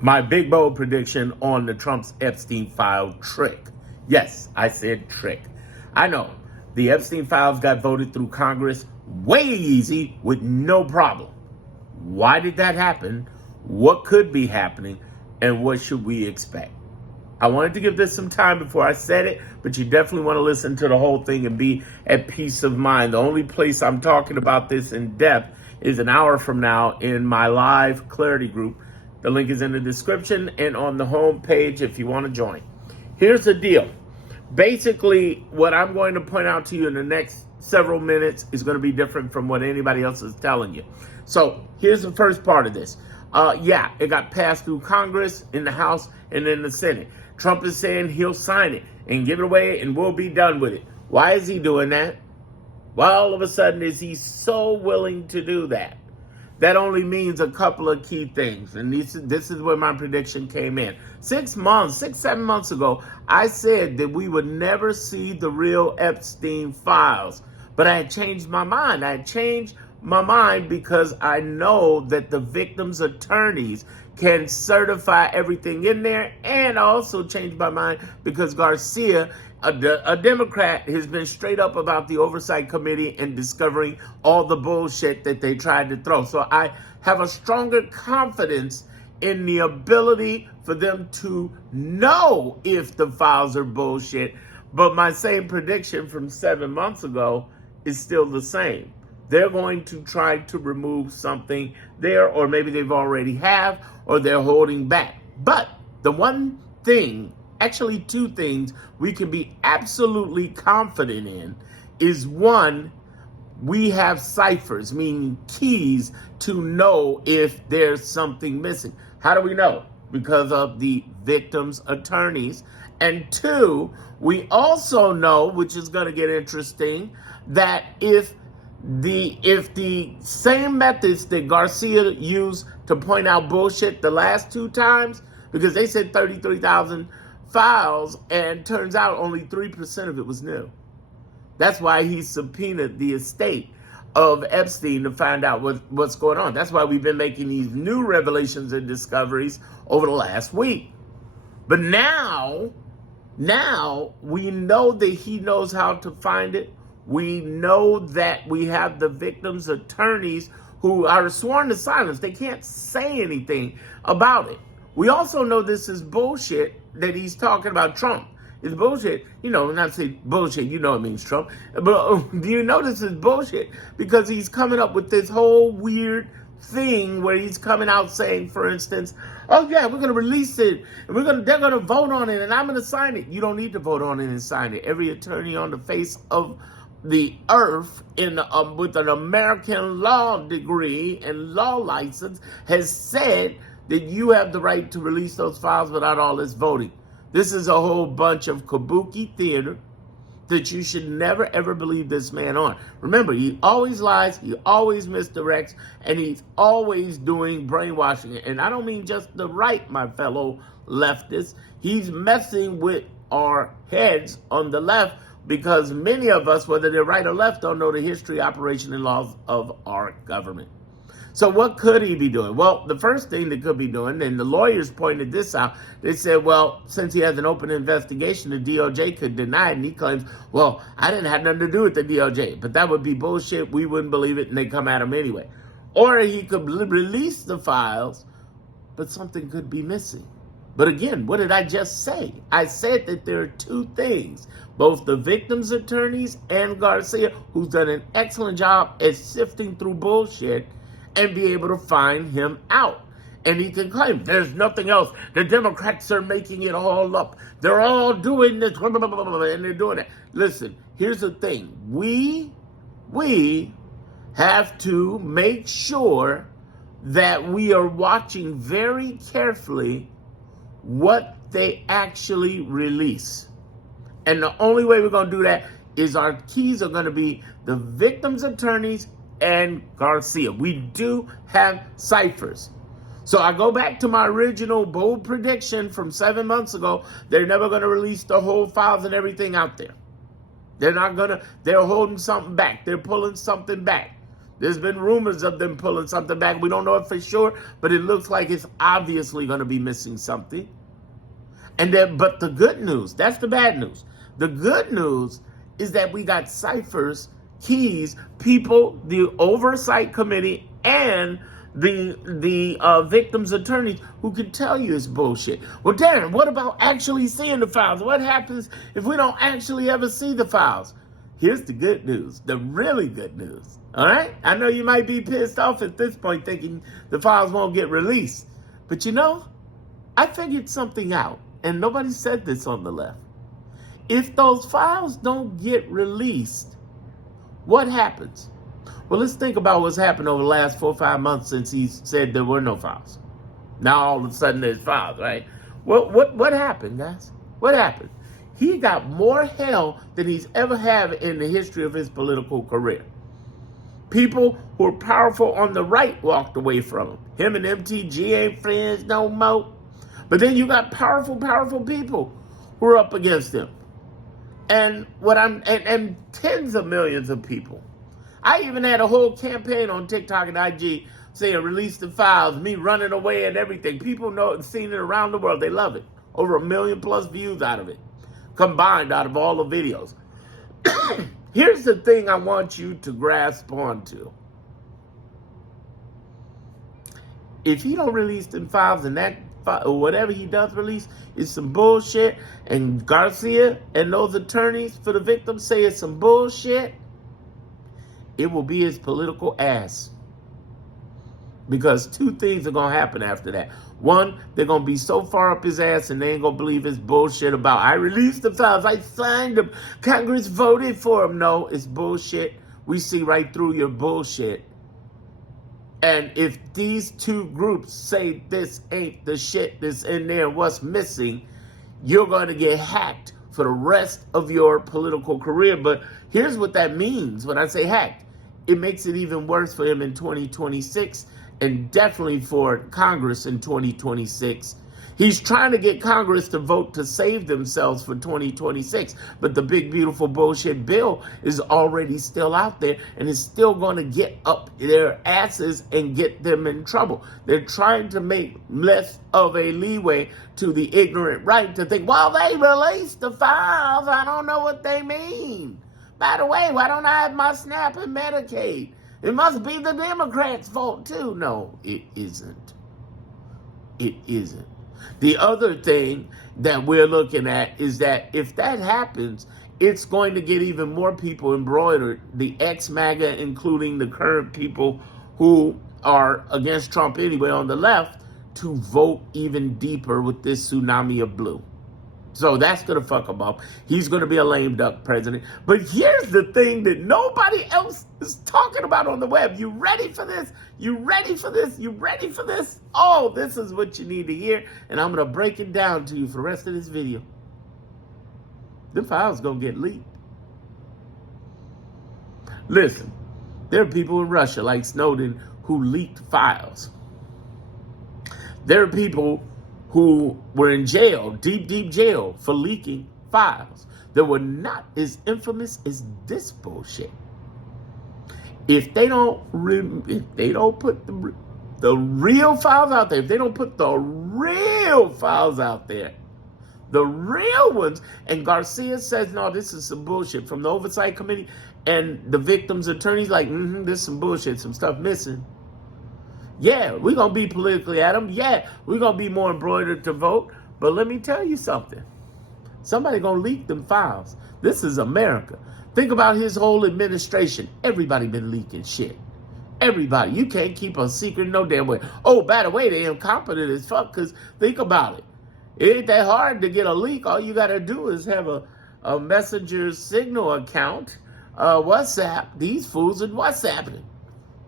My big bold prediction on the Trump's Epstein file trick. Yes, I said trick. I know the Epstein files got voted through Congress way easy with no problem. Why did that happen? What could be happening? And what should we expect? I wanted to give this some time before I said it, but you definitely want to listen to the whole thing and be at peace of mind. The only place I'm talking about this in depth is an hour from now in my live Clarity group. The link is in the description and on the home page if you want to join. Here's the deal. Basically, what I'm going to point out to you in the next several minutes is going to be different from what anybody else is telling you. So here's the first part of this. It got passed through Congress, in the House, and in the Senate. Trump is saying he'll sign it and give it away and we'll be done with it. Why is he doing that? Why all of a sudden is he so willing to do that? That only means a couple of key things. And this is where my prediction came in. 7 months ago, I said that we would never see the real Epstein files. But I had changed my mind. I had changed my mind because I know that the victims' attorneys can certify everything in there, and I also changed my mind because Garcia, a Democrat, has been straight up about the Oversight Committee and discovering all the bullshit that they tried to throw. So I have a stronger confidence in the ability for them to know if the files are bullshit. But my same prediction from 7 months ago is still the same. They're going to try to remove something there, or maybe they've already have, or they're holding back. But the one thing, actually two things, we can be absolutely confident in is one, we have ciphers, meaning keys to know if there's something missing. How do we know? Because of the victims' attorneys. And two, we also know, which is going to get interesting, that if the same methods that Garcia used to point out bullshit the last two times, because they said 33,000 files, and turns out only 3% of it was new. That's why he subpoenaed the estate of Epstein to find out what's going on. That's why we've been making these new revelations and discoveries over the last week. But now we know that he knows how to find it. We know that we have the victims' attorneys who are sworn to silence. They can't say anything about it. We also know this is bullshit that he's talking about Trump. It's bullshit. Not say bullshit, it means Trump. But do you know this is bullshit? Because he's coming up with this whole weird thing where he's coming out saying, for instance, oh yeah, we're going to release it and they're going to vote on it and I'm going to sign it. You don't need to vote on it and sign it. Every attorney on the face of the earth with an American law degree and law license has said that you have the right to release those files without all this voting. This is a whole bunch of kabuki theater that you should never ever believe this man on. Remember, he always lies, he always misdirects, and he's always doing brainwashing. And I don't mean just the right, my fellow leftists. He's messing with our heads on the left, because many of us, whether they're right or left, don't know the history, operation, and laws of our government. So what could he be doing? Well, the first thing they could be doing, and the lawyers pointed this out, they said, well, since he has an open investigation, the DOJ could deny it. And he claims, well, I didn't have nothing to do with the DOJ. But that would be bullshit. We wouldn't believe it, and they come at him anyway. Or he could release the files, but something could be missing. But again, what did I just say? I said that there are two things. Both the victims' attorneys and Garcia, who's done an excellent job at sifting through bullshit, and be able to find him out. And he can claim there's nothing else. The Democrats are making it all up. They're all doing this, and they're doing it. Listen, here's the thing. We have to make sure that we are watching very carefully what they actually release. And the only way we're going to do that is our keys are going to be the victims' attorneys and Garcia. We do have ciphers. So I go back to my original bold prediction from 7 months ago. They're never going to release the whole files and everything out there. They're holding something back. They're pulling something back. There's been rumors of them pulling something back. We don't know it for sure, but it looks like it's obviously going to be missing something. And then, but the good news, that's the bad news. The good news is that we got ciphers, keys, people, the oversight committee, and the victims' attorneys who can tell you it's bullshit. Well, Darren, what about actually seeing the files? What happens if we don't actually ever see the files? Here's the good news, the really good news. All right? I know you might be pissed off at this point thinking the files won't get released. But you know, I figured something out, and nobody said this on the left. If those files don't get released, what happens? Well, let's think about what's happened over the last 4 or 5 months since he said there were no files. Now all of a sudden there's files, right? What happened, guys? What happened? He got more hell than he's ever had in the history of his political career. People who are powerful on the right walked away from him. Him and MTG ain't friends no more. But then you got powerful people who are up against him. And and tens of millions of people. I even had a whole campaign on TikTok and IG saying release the files, me running away and everything. People know it and seen it around the world. They love it. Over 1 million plus views out of it, combined out of all the videos. Here's the thing I want you to grasp onto. If he don't release them files and that or whatever he does release is some bullshit, and Garcia and those attorneys for the victims say it's some bullshit, it will be his political ass. Because 2 things are going to happen after that. One, they're going to be so far up his ass and they ain't going to believe his bullshit about, I released the files, I signed them, Congress voted for them. No, it's bullshit. We see right through your bullshit. And if these 2 groups say this ain't the shit that's in there, what's missing, you're going to get hacked for the rest of your political career. But here's what that means when I say hacked. It makes it even worse for him in 2026 and definitely for Congress in 2026. He's trying to get Congress to vote to save themselves for 2026. But the big, beautiful bullshit bill is already still out there and is still going to get up their asses and get them in trouble. They're trying to make less of a leeway to the ignorant right to think, well, they released the files. I don't know what they mean. By the way, why don't I have my SNAP and Medicaid? It must be the Democrats' fault too. No, it isn't. It isn't. The other thing that we're looking at is that if that happens, it's going to get even more people embroidered, the ex-MAGA, including the current people who are against Trump anyway on the left, to vote even deeper with this tsunami of blue. So that's going to fuck him up. He's going to be a lame duck president. But here's the thing that nobody else is talking about on the web. You ready for this? You ready for this? You ready for this? Oh, this is what you need to hear. And I'm going to break it down to you for the rest of this video. The files going to get leaked. Listen, there are people in Russia like Snowden who leaked files. There are people who were in jail, deep jail, for leaking files that were not as infamous as this bullshit. If they don't put the real files out there, if they don't put the real files out there, the real ones, and Garcia says, no, this is some bullshit from the Oversight Committee, and the victims' attorneys like, this is some bullshit, some stuff missing. Yeah, we're going to be politically at them. Yeah, we're going to be more embroidered to vote. But let me tell you something. Somebody going to leak them files. This is America. Think about his whole administration. Everybody been leaking shit. Everybody. You can't keep a secret no damn way. Oh, by the way, they're incompetent as fuck because think about it. It ain't that hard to get a leak. All you got to do is have a messenger signal account, WhatsApp. These fools are WhatsApping.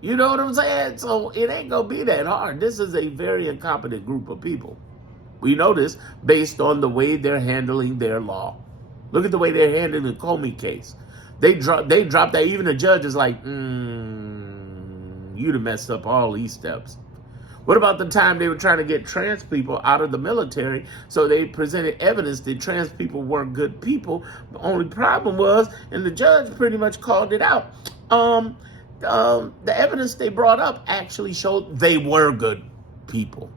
You know what I'm saying? So it ain't going to be that hard. This is a very incompetent group of people. We know this based on the way they're handling their law. Look at the way they're handling the Comey case. They dropped that. Even the judge is like, you'd have messed up all these steps. What about the time they were trying to get trans people out of the military? So they presented evidence that trans people weren't good people. The only problem was, and the judge pretty much called it out, the evidence they brought up actually showed they were good people.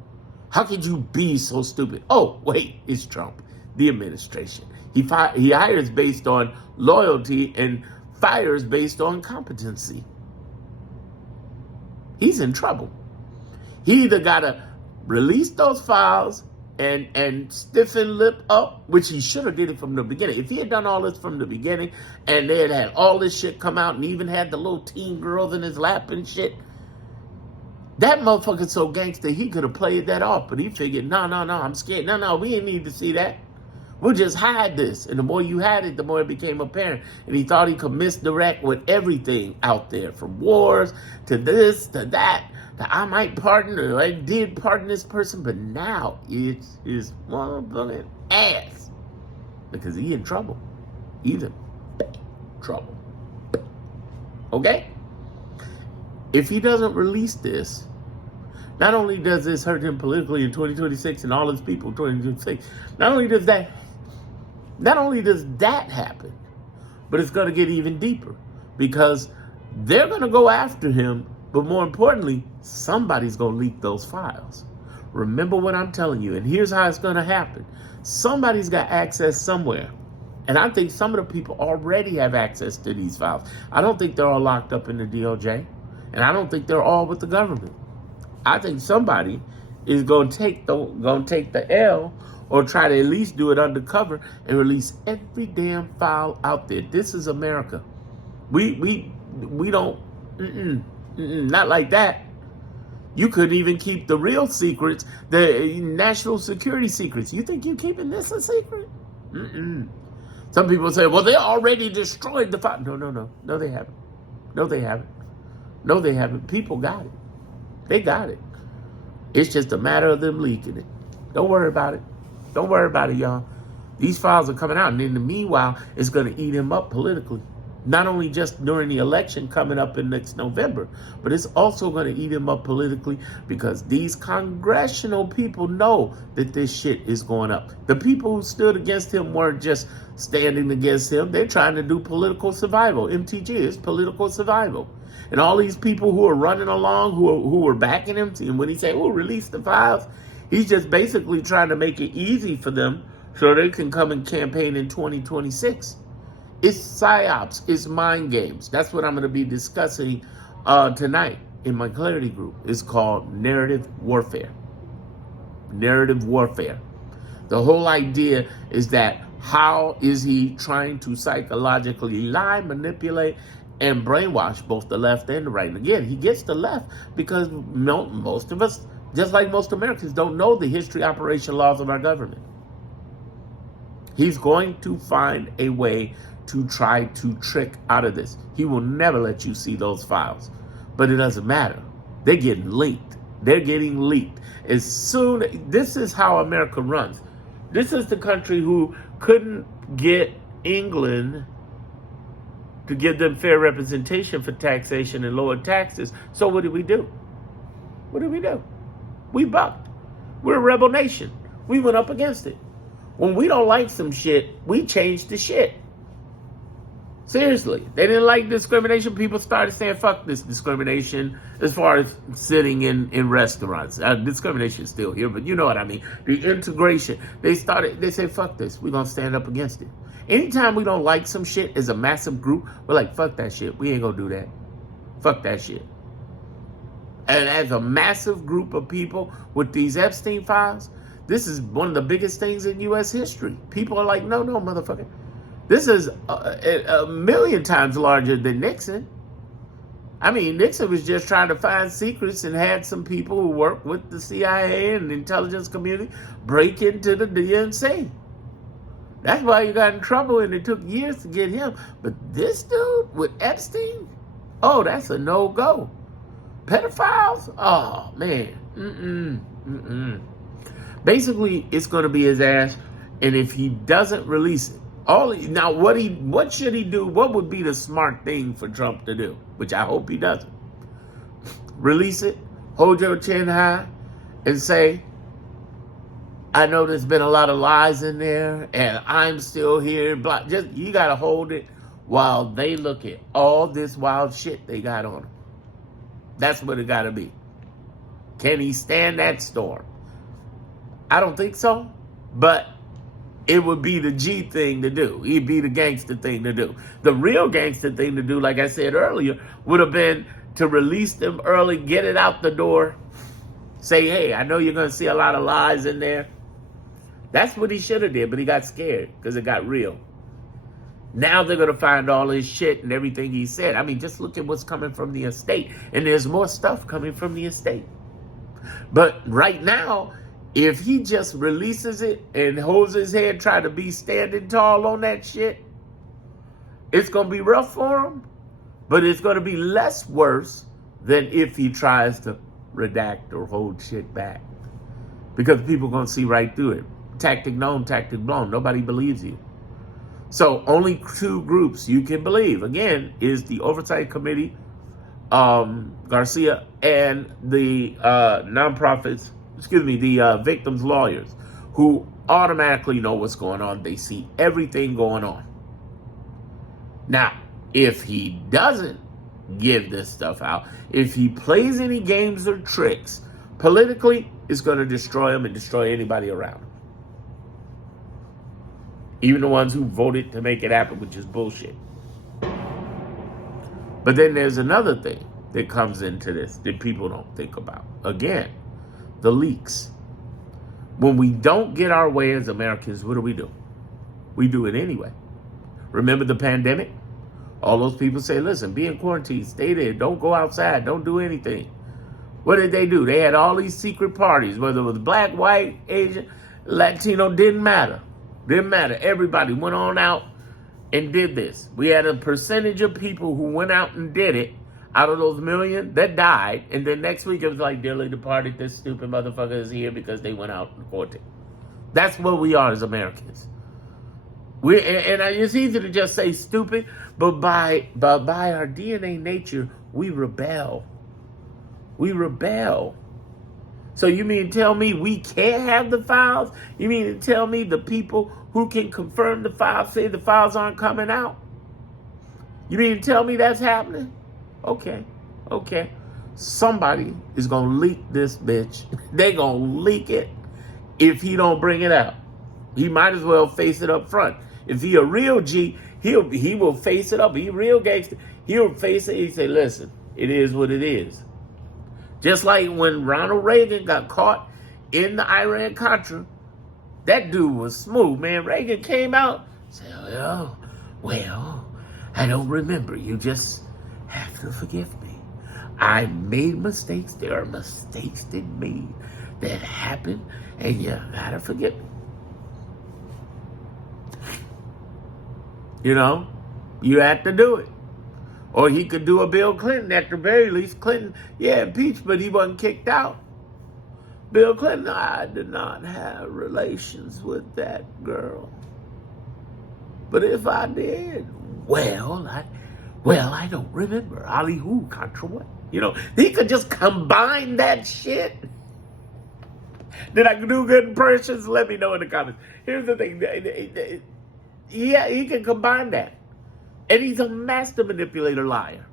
How could you be so stupid? Oh, wait, it's Trump, the administration. He hires based on loyalty and fires based on competency. He's in trouble. He either got to release those files and stiffen lip up, which he should have did it from the beginning. If he had done all this from the beginning and they had all this shit come out and even had the little teen girls in his lap and shit, that motherfucker's so gangster, he could have played that off. But he figured, no, I'm scared. No, we ain't need to see that. We'll just hide this. And the more you hide it, the more it became apparent. And he thought he could misdirect with everything out there, from wars to this to that. That I might pardon or I did pardon this person, but now it's his motherfucking ass. Because he in trouble. He's in trouble. Okay? If he doesn't release this, not only does this hurt him politically in 2026 and all his people in 2026, not only does that happen, but it's going to get even deeper because they're going to go after him. But more importantly, somebody's going to leak those files. Remember what I'm telling you. And here's how it's going to happen. Somebody's got access somewhere. And I think some of the people already have access to these files. I don't think they're all locked up in the DOJ. And I don't think they're all with the government. I think somebody is going to take the L or try to at least do it undercover and release every damn file out there. This is America. We don't... not like that. You couldn't even keep the real secrets, the national security secrets. You think you're keeping this a secret? Some people say, well, they already destroyed the file. No, they haven't. No, they haven't. People got it. They got it. It's just a matter of them leaking it. Don't worry about it. Don't worry about it, y'all. These files are coming out, and in the meanwhile, it's going to eat him up politically. Not only just during the election coming up in next November, but it's also going to eat him up politically because these congressional people know that this shit is going up. The people who stood against him weren't just standing against him. They're trying to do political survival. MTG is political survival. And all these people who are running along, who are backing him, and when he said, oh, release the files, he's just basically trying to make it easy for them so they can come and campaign in 2026. It's psyops. It's mind games. That's what I'm going to be discussing tonight in my Clarity group. It's called narrative warfare. Narrative warfare. The whole idea is that how is he trying to psychologically lie, manipulate, and brainwash both the left and the right? And again, he gets the left because most of us, just like most Americans, don't know the history operation laws of our government. He's going to find a way to try to trick out of this. He will never let you see those files. But it doesn't matter. They're getting leaked. They're getting leaked. This is how America runs. This is the country who couldn't get England to give them fair representation for taxation and lower taxes. So what did we do? What did we do? We bucked. We're a rebel nation. We went up against it. When we don't like some shit, we change the shit. Seriously, they didn't like discrimination. People started saying, fuck this discrimination as far as sitting in restaurants. Discrimination is still here, but you know what I mean. The integration. They said, fuck this. We're going to stand up against it. Anytime we don't like some shit as a massive group, we're like, fuck that shit. We ain't going to do that. Fuck that shit. And as a massive group of people with these Epstein files, this is one of the biggest things in U.S. history. People are like, no, motherfucker. This is a million times larger than Nixon. I mean, Nixon was just trying to find secrets and had some people who worked with the CIA and the intelligence community break into the DNC. That's why he got in trouble, and it took years to get him. But this dude with Epstein, oh, that's a no-go. Pedophiles? Oh, man. Basically, it's going to be his ass, and if he doesn't release it, what should he do? What would be the smart thing for Trump to do? Which I hope he doesn't. Release it, hold your chin high, and say, I know there's been a lot of lies in there, and I'm still here. You got to hold it while they look at all this wild shit they got on him. That's what it got to be. Can he stand that storm? I don't think so, but it would be the G thing to do. It'd be the gangster thing to do. The real gangster thing to do, like I said earlier, would have been to release them early, get it out the door, say, hey, I know you're going to see a lot of lies in there. That's what he should have did, but he got scared because it got real. Now they're going to find all his shit and everything he said. I mean, just look at what's coming from the estate. And there's more stuff coming from the estate. But right now, if he just releases it and holds his head, try to be standing tall on that shit, it's going to be rough for him. But it's going to be less worse than if he tries to redact or hold shit back. Because people are going to see right through it. Tactic known, tactic blown. Nobody believes you. So only two groups you can believe, again, is the Oversight Committee, Garcia, and the nonprofits, the victims' lawyers, who automatically know what's going on. They see everything going on. Now, if he doesn't give this stuff out, if he plays any games or tricks, politically, it's going to destroy him and destroy anybody around him. Even the ones who voted to make it happen, which is bullshit. But then there's another thing that comes into this that people don't think about. Again, the leaks. When we don't get our way as Americans, what do? We do it anyway. Remember the pandemic? All those people say, listen, be in quarantine, stay there, don't go outside, don't do anything. What did they do? They had all these secret parties, whether it was black, white, Asian, Latino, didn't matter. Didn't matter. Everybody went on out and did this. We had a percentage of people who went out and did it out of those million that died. And then next week it was like, dearly departed, this stupid motherfucker is here because they went out in quarantine. That's what we are as Americans. It's easy to just say stupid, but by our DNA nature, we rebel. We rebel. So you mean to tell me we can't have the files? You mean to tell me the people who can confirm the files say the files aren't coming out? You mean to tell me that's happening? Okay. Somebody is going to leak this bitch. They going to leak it if he don't bring it out. He might as well face it up front. If he a real G, he will face it up. He a real gangster. He'll face it. He say, listen, it is what it is. Just like when Ronald Reagan got caught in the Iran-Contra, that dude was smooth, man. Reagan came out and said, oh, well, I don't remember. You just have to forgive me. I made mistakes. There are mistakes that happened, and you gotta forgive me. You know, you have to do it. Or he could do a Bill Clinton. At the very least, Clinton, impeached, but he wasn't kicked out. Bill Clinton, I did not have relations with that girl. But if I did, well, I don't remember. Ali who, contra what? You know, he could just combine that shit. Did I do good impressions? Let me know in the comments. Here's the thing. Yeah, he can combine that. And he's a master manipulator liar.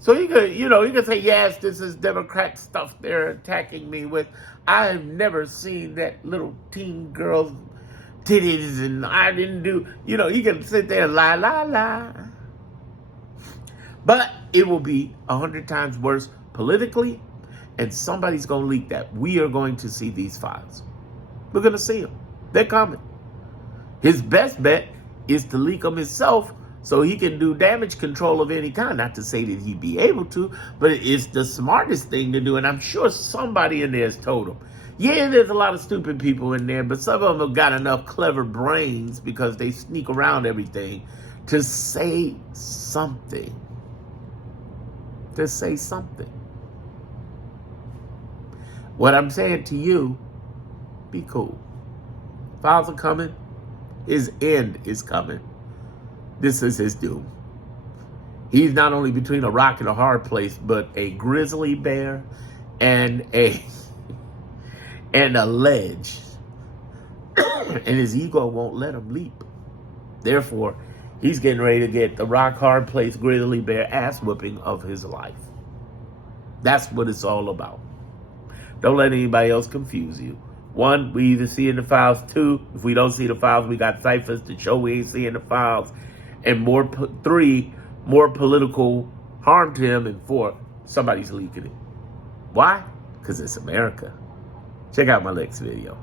So he could say, yes, this is Democrat stuff they're attacking me with. I've never seen that little teen girl's titties and I didn't do, he can sit there and lie. But it will be 100 times worse politically, and somebody's going to leak that. We are going to see these files. We're going to see them. They're coming. His best bet is to leak them himself so he can do damage control of any kind. Not to say that he'd be able to, but it's the smartest thing to do. And I'm sure somebody in there has told him. Yeah, there's a lot of stupid people in there, but some of them have got enough clever brains because they sneak around everything to say something. What I'm saying to you, be cool. Files are coming. His end is coming. This is his doom. He's not only between a rock and a hard place, but a grizzly bear and a ledge. And his ego won't let him leap. Therefore, He's getting ready to get the rock hard place grizzly bear ass whooping of his life. That's what it's all about. Don't let anybody else confuse you. One, we either see in the files. Two, if we don't see the files, we got ciphers to show we ain't seeing the files. And three, more political harm to him. And four, somebody's leaking it. Why? Because it's America. Check out my next video.